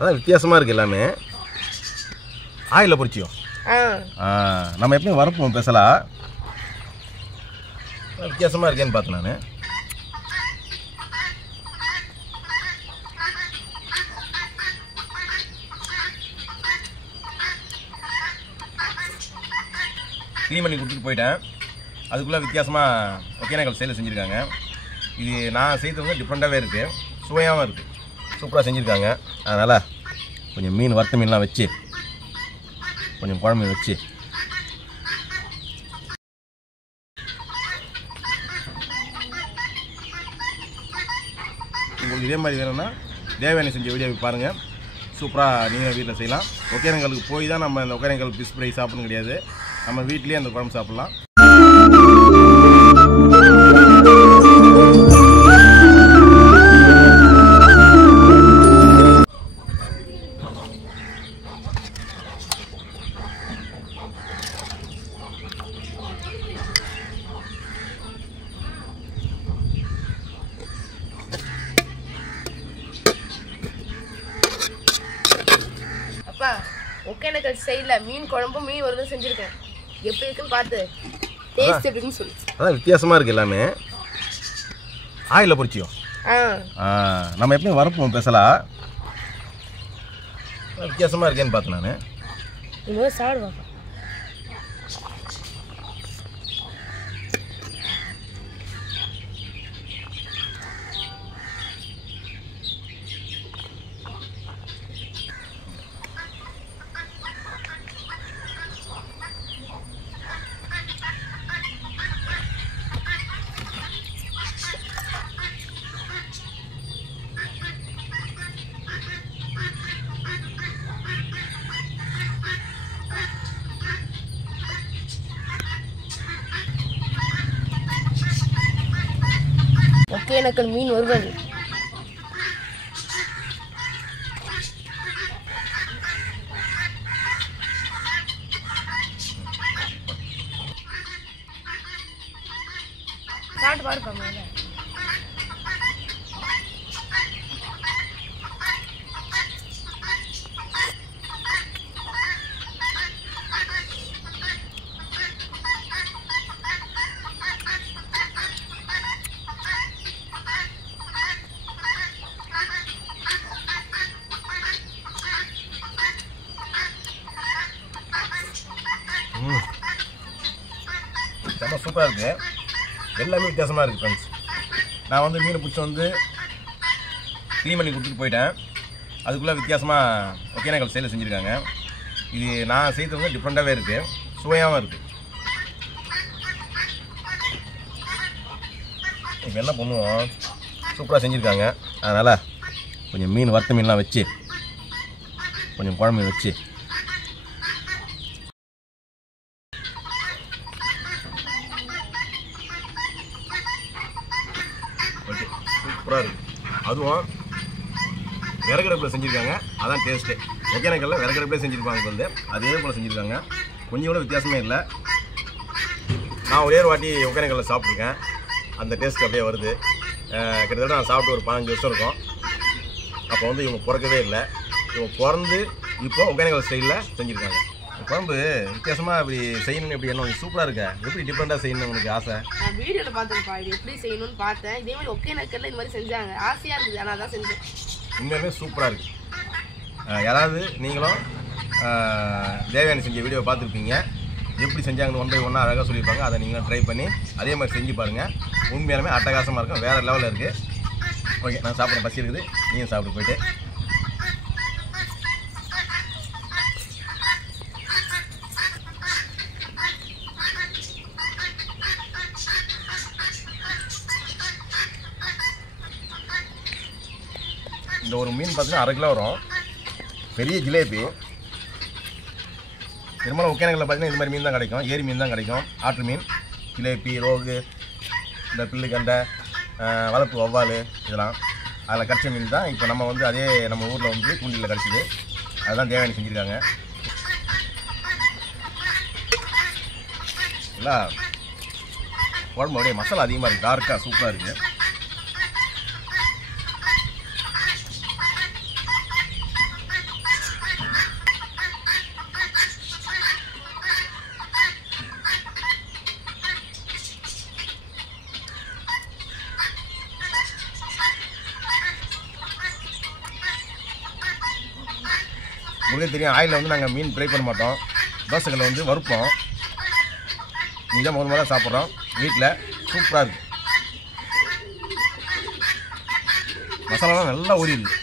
அதான் வித்தியாசமாக இருக்குது எல்லாமே. ஆயிலில் பொரிச்சியோ? நம்ம எப்பயும் வரப்போம் பேசலாம். வித்தியாசமாக இருக்கேன்னு பார்த்தேன் நான். க்ளீன் பண்ணி கொடுத்துட்டு போயிட்டேன். அதுக்குள்ளே வித்தியாசமாக ஒகேனக்கல் ஸ்டைலில் செஞ்சுருக்காங்க. இது நான் செய்கிறது வந்து டிஃப்ரெண்ட்டாகவே இருக்குது, சுவையாகவும் இருக்குது, சூப்பராக செஞ்சுருக்காங்க. அதனால் கொஞ்சம் மீன் வறுத்த மீன்லாம் வச்சு கொஞ்சம் குழம்பு வச்சு உங்களுக்கு இதே மாதிரி வேணும்னா தேவயானி செஞ்ச வீடியோவை பாருங்கள். சூப்பராக நீங்கள் வீட்டில் செய்யலாம். ஒகேனக்கலுக்கு போய் தான் நம்ம இந்த ஒகேனக்கல் ஃபிஷ் ஃப்ரை சாப்பிடணும் கிடையாது, நம்ம வீட்லேயே அந்த குழம்பு சாப்பிட்லாம். அப்பா, ஒகேனக்கல் ஸ்டைலில் மீன் குழம்பும் மீன் வறுவலும் செஞ்சுருக்கேன். எப்படி இருக்குன்னு பார்த்து டேஸ்ட் எப்படின்னு சொல்லு. அதான் வித்தியாசமாக இருக்குது எல்லாமே. ஆயிலில் பொரிச்சியோ? நம்ம எப்பயும் வரப்போம் பேசலாம். வித்தியாசமாக இருக்கேன்னு பார்த்தேன் நான். இன்னும் சாப்பிடுவா. ஒகேனக்கல் மீன் வறுவல். சாப்பிட்டு பாருப்பா மேல. ரொம்ப சூப்பராக இருக்குது. எல்லாமே வித்தியாசமாக இருக்குது ஃப்ரெண்ட்ஸ். நான் வந்து மீனை பிடிச்சி வந்து க்ளீன் பண்ணி கொடுத்துட்டு போயிட்டேன். அதுக்குள்ளே வித்தியாசமாக ஒகேனக்கல் ஸ்டைலில் செஞ்சுருக்காங்க. இது நான் செய்கிறது வந்து டிஃப்ரெண்ட்டாகவே இருக்குது, சுவையாகவும் இருக்குது. இப்போ என்ன பண்ணுவோம், சூப்பராக செஞ்சுருக்காங்க. அதனால் கொஞ்சம் மீன் வறுத்த மீன்லாம் வச்சு கொஞ்சம் குழம்பு வச்சு சூப்பராக இருக்குது. அதுவும் விறகடுப்பில் செஞ்சுருக்காங்க, அதான் டேஸ்ட்டு. ஒகேனக்கல்லில் விறகடுப்பிலே செஞ்சுருப்பாங்க வந்து அதே போல் செஞ்சுருக்காங்க. கொஞ்சம் கூட வித்தியாசமே இல்லை. நான் ஒரே ஒரு வாட்டி ஒகேனக்கல்லில் சாப்பிட்ருக்கேன், அந்த டேஸ்ட் அப்படியே வருது. கிட்டத்தட்ட நான் சாப்பிட்டு ஒரு 15 வருஷம் இருக்கும். அப்போ வந்து இவங்க பிறக்கவே இல்லை, இவங்க பிறந்து இப்போ ஒகேனக்கல் ஸ்டைலில் செஞ்சுருக்காங்க. குழம்பு வித்தியாசமாக இப்படி செய்யணும்னு எப்படி என்ன சூப்பராக இருக்கா? எப்படி டிஃப்ரெண்ட்டாக செய்யணும்னு உங்களுக்கு ஆசை? நான் வீடியோவில் பார்த்தேன்ப்பா, இது எப்படி செய்யணும்னு பார்த்தேன். இதே மாதிரி ஒகேனக்கல்ல இந்த மாதிரி செஞ்சாங்க, ஆசையாக இருக்குது, ஆனால் தான் செஞ்சேன். உண்மையுமே சூப்பராக இருக்குது. யாராவது நீங்களும் தேவயானி செஞ்ச வீடியோ பார்த்துருப்பீங்க, எப்படி செஞ்சாங்கன்னு 1 by 1 அழகாக சொல்லியிருப்பாங்க. அதை நீங்களும் ட்ரை பண்ணி அதே மாதிரி செஞ்சு பாருங்கள். உண்மையாலுமே அட்டகாசமாக இருக்கும், வேறு லெவலில் இருக்குது. ஓகே, நான் சாப்பிட்ற பசி இருக்குது, நீயும் சாப்பிட்டு போயிட்டு. இந்த ஒரு மீன் பார்த்தீங்கன்னா 1/2 கிலோ வரும், பெரிய ஜிலேபி. பெரும்பாலும் ஒகேனக்கல்ல பார்த்தீங்கன்னா இது மாதிரி மீன் தான் கிடைக்கும், ஏரி மீன் தான் கிடைக்கும். ஆற்று மீன், ஜிலேபி, ரோகு, இந்த பில்லு கண்டை, வளர்ப்பு வவ்வால், இதெல்லாம் அதில் கடிச்ச மீன் தான். இப்போ நம்ம வந்து அதே நம்ம ஊரில் வந்து தூண்டிலில் கிடச்சிது, அதுதான் தேவயானி செஞ்சுருக்காங்க. இல்லை குழம்பு அப்படியே மசாலா அதிகமாக இருக்குது, டார்க்காக சூப்பராக இருக்குது. உங்களுக்கு தெரியும் ஆயிலில் வந்து நாங்கள் மீன் ஃப்ரை பண்ண மாட்டோம், தோசைகளை வந்து வறுப்போம். இங்கே முதல்ல சாப்பிட்றோம் வீட்டில். சூப்பராக இருக்குது. மசாலாலாம் நல்லா ஊறிடுது.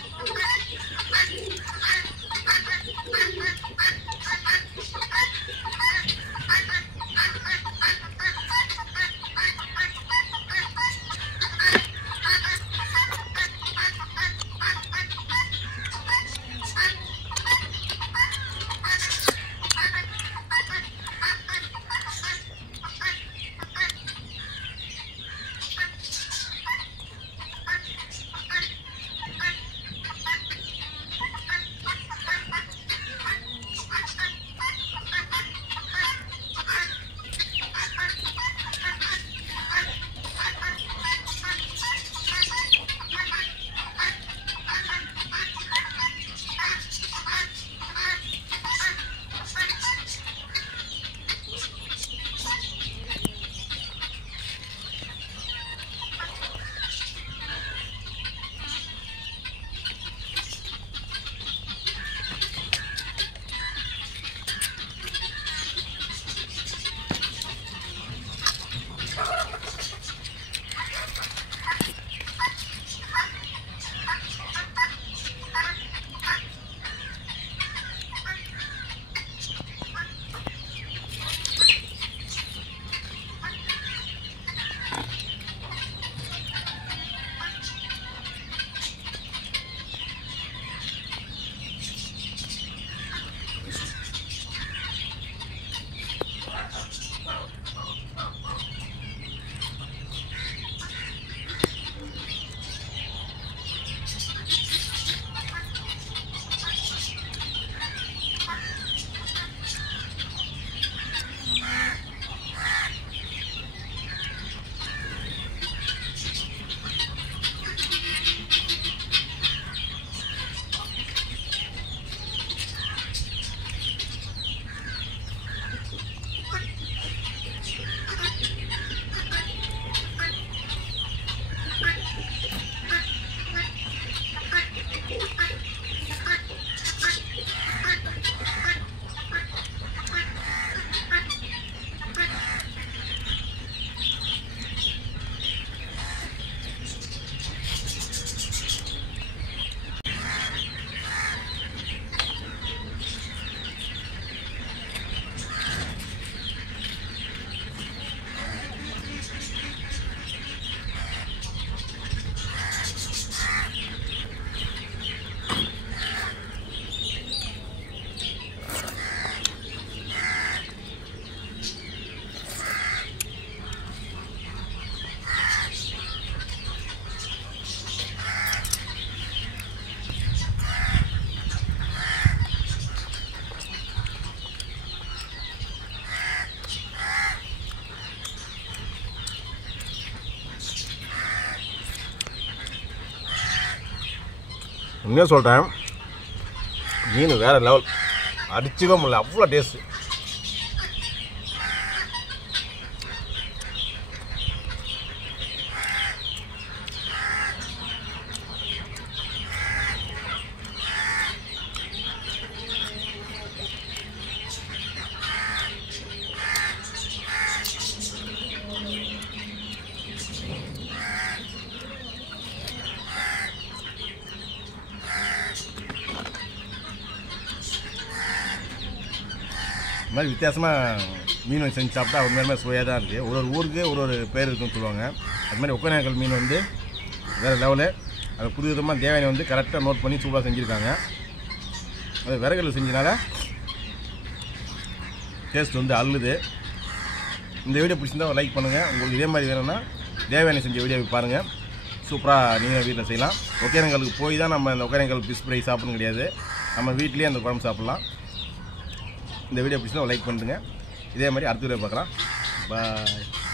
உண்மையாக சொல்கிறேன், மீன் வேறு லெவல், அடிச்சுக்க முடியல, அவ்வளோ டேஸ்ட்டு. இந்த மாதிரி வித்தியாசமாக மீன் செஞ்சு சாப்பிட்டா உண்மையுமே சுவையாக தான் இருக்குது. ஒரு ஒரு ஊருக்கு ஒரு ஒரு பேர் இருக்குன்னு சொல்லுவாங்க. அது மாதிரி ஒகேனக்கல் மீன் வந்து வேறு லெவலு. அது புது விதமாக தேவையான வந்து கரெக்டாக நோட் பண்ணி சூடாக செஞ்சுருக்காங்க. அது விறகுல செஞ்சனால டேஸ்ட் வந்து அள்ளுது. இந்த வீடியோ பிடிச்சிருந்தா லைக் பண்ணுங்கள். உங்களுக்கு இதே மாதிரி வேணும்னா தேவையான செஞ்ச வீடியோ பாருங்கள். சூப்பராக நீங்கள் வீட்டில் செய்யலாம். ஒகேனக்கலுக்கு போய் தான் நம்ம இந்த ஒகேனக்கல் ஃபிஷ் ஃப்ரை சாப்பிடணும் கிடையாது, நம்ம வீட்லேயே அந்த குழம்பு சாப்பிட்லாம். இந்த வீடியோ பிடிச்சிருந்தா லைக் பண்ணுங்கள். இதே மாதிரி அடுத்த வீடியோ பார்க்கலாம். பாய்.